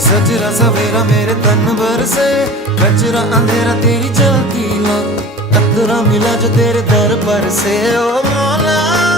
सजरा सवेरा मेरे तन भर से, कचरा अंधेरा तेरी जलती ला, कतरा मिला जो तेरे दर पर से। ओ मौला